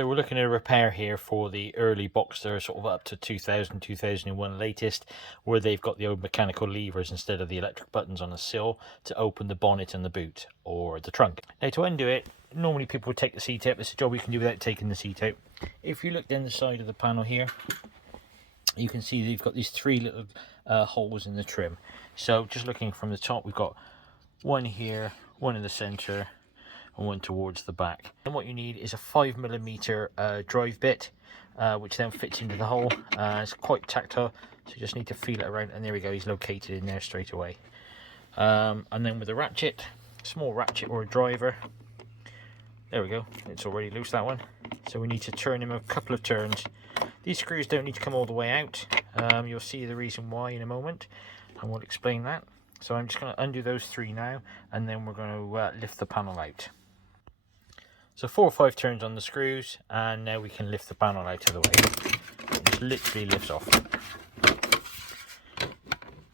So we're looking at a repair here for the early Boxster, sort of up to 2000, 2001 latest, where they've got the old mechanical levers instead of the electric buttons on the sill to open the bonnet and the boot, or the trunk. Now to undo it, normally people would take the seat out. It's a job you can do without taking the seat out. If you look down the side of the panel here, you can see they've got these three little holes in the trim. So just looking from the top, we've got one here, one in the center, and one towards the back. And what you need is a 5mm drive bit, which then fits into the hole. It's quite tactile, so you just need to feel it around, and there we go, he's located in there straight away. And then with a ratchet, small ratchet or a driver, there we go, it's already loose, that one. So we need to turn him a couple of turns. These screws don't need to come all the way out. You'll see the reason why in a moment, and we'll explain that. So I'm just going to undo those three now, and then we're going to lift the panel out. So 4 or 5 turns on the screws, and now we can lift the panel out of the way. It just literally lifts off.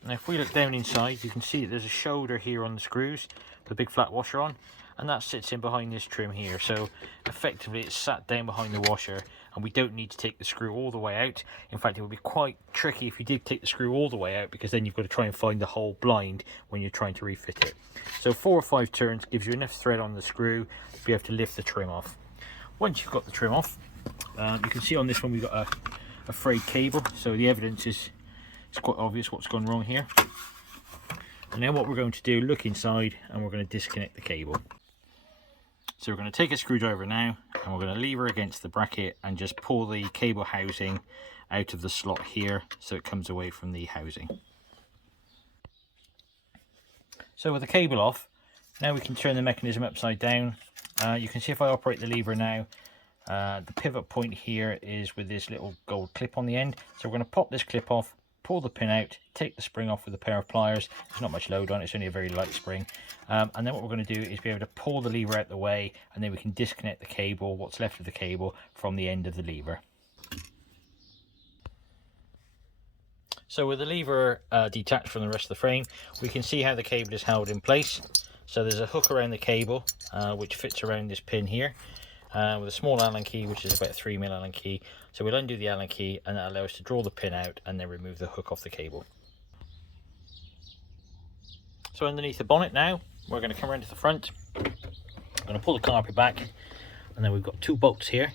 Now if we look down inside, you can see there's a shoulder here on the screws with a big flat washer on, and that sits in behind this trim here. So effectively it's sat down behind the washer, and we don't need to take the screw all the way out. In fact, it would be quite tricky if you did take the screw all the way out, because then you've got to try and find the hole blind when you're trying to refit it. So 4 or 5 turns gives you enough thread on the screw to be able to lift the trim off. Once you've got the trim off, you can see on this one we've got a frayed cable, so the evidence is it's quite obvious what's gone wrong here. And now what we're going to do, look inside, and we're going to disconnect the cable. So we're going to take a screwdriver now, and we're going to lever against the bracket and just pull the cable housing out of the slot here so it comes away from the housing. So with the cable off, now we can turn the mechanism upside down. You can see if I operate the lever now, the pivot point here is with this little gold clip on the end. So we're going to pop this clip off, pull the pin out, take the spring off with a pair of pliers. There's not much load on it, it's only a very light spring. And then what we're going to do is be able to pull the lever out the way, and then we can disconnect the cable, what's left of the cable, from the end of the lever. So with the lever detached from the rest of the frame, we can see how the cable is held in place. So there's a hook around the cable, which fits around this pin here, with a small Allen key, which is about a 3mm Allen key. So we'll undo the Allen key, and that allows us to draw the pin out and then remove the hook off the cable. So underneath the bonnet now, we're going to come around to the front. I'm going to pull the carpet back, and then we've got 2 bolts here,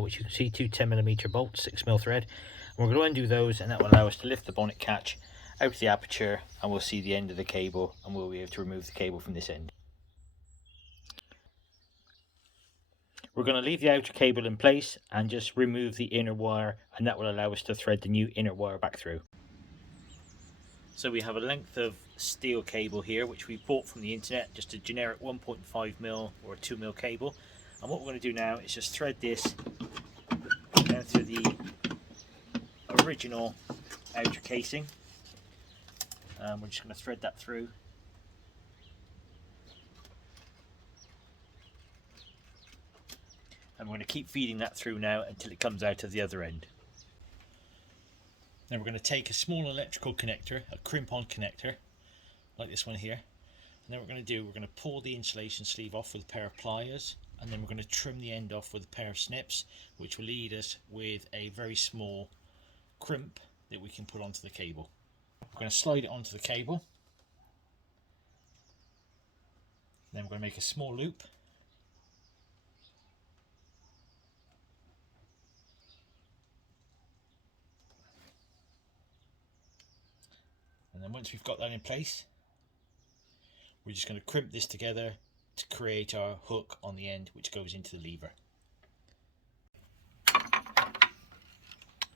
which you can see, 2 10mm bolts, 6mm thread. And we're going to undo those, and that will allow us to lift the bonnet catch out of the aperture, and we'll see the end of the cable, and we'll be able to remove the cable from this end. We're going to leave the outer cable in place and just remove the inner wire, and that will allow us to thread the new inner wire back through. So we have a length of steel cable here, which we bought from the internet, just a generic 1.5mm or 2mm cable. And what we're going to do now is just thread this down through the original outer casing. We're just going to thread that through. And we're going to keep feeding that through now until it comes out of the other end. Now we're going to take a small electrical connector, a crimp-on connector, like this one here. And then what we're going to do, we're going to pull the insulation sleeve off with a pair of pliers, and then we're going to trim the end off with a pair of snips, which will lead us with a very small crimp that we can put onto the cable. We're going to slide it onto the cable. Then we're going to make a small loop. And then once we've got that in place, we're just going to crimp this together to create our hook on the end, which goes into the lever.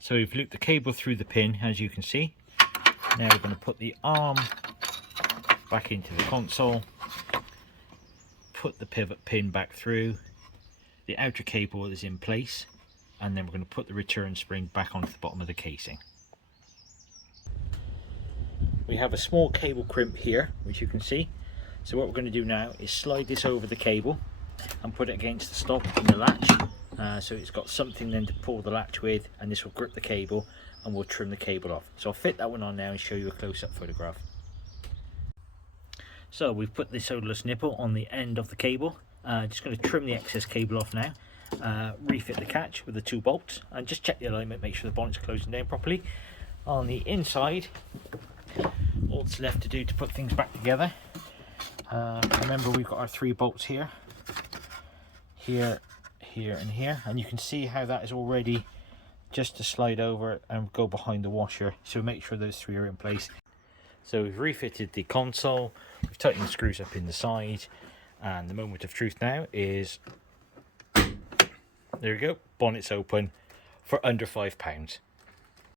So we've looped the cable through the pin, as you can see. Now we're going to put the arm back into the console, put the pivot pin back through, the outer cable is in place, and then we're going to put the return spring back onto the bottom of the casing. We have a small cable crimp here, which you can see. So what we're going to do now is slide this over the cable and put it against the stop in the latch. So it's got something then to pull the latch with, and this will grip the cable, and we'll trim the cable off. So I'll fit that one on now and show you a close-up photograph. So we've put the solderless nipple on the end of the cable. Just going to trim the excess cable off now. refit the catch with the 2 bolts and just check the alignment, make sure the bonnet's closing down properly. On the inside, all that's left to do to put things back together, remember we've got our 3 bolts here, here, here and here, and you can see how that is already just to slide over and go behind the washer, so make sure those 3 are in place. So we've refitted the console, we've tightened the screws up in the side, and the moment of truth now is, there we go, bonnet's open for under £5.